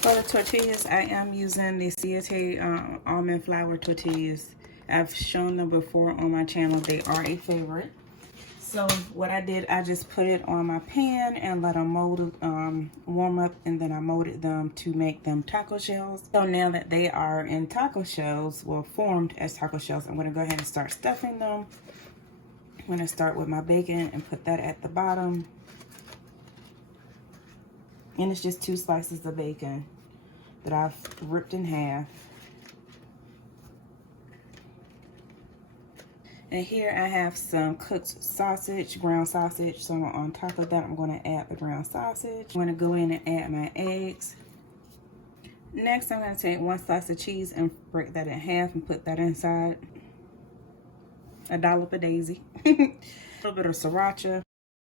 For the tortillas, I am using the Siete Almond Flour Tortillas. I've shown them before on my channel. They are a favorite. So what I did, I just put it on my pan and let them warm up, and then I molded them to make them taco shells. So now that they are in taco shells, well, formed as taco shells, I'm gonna go ahead and start stuffing them. I'm gonna start with my bacon and put that at the bottom. And it's just 2 slices of bacon that I've ripped in half. And here I have some cooked sausage, ground sausage. So on top of that, I'm going to add the ground sausage. I'm going to go in and add my eggs. Next, I'm going to take 1 slice of cheese and break that in half and put that inside. A dollop of daisy. A little bit of sriracha.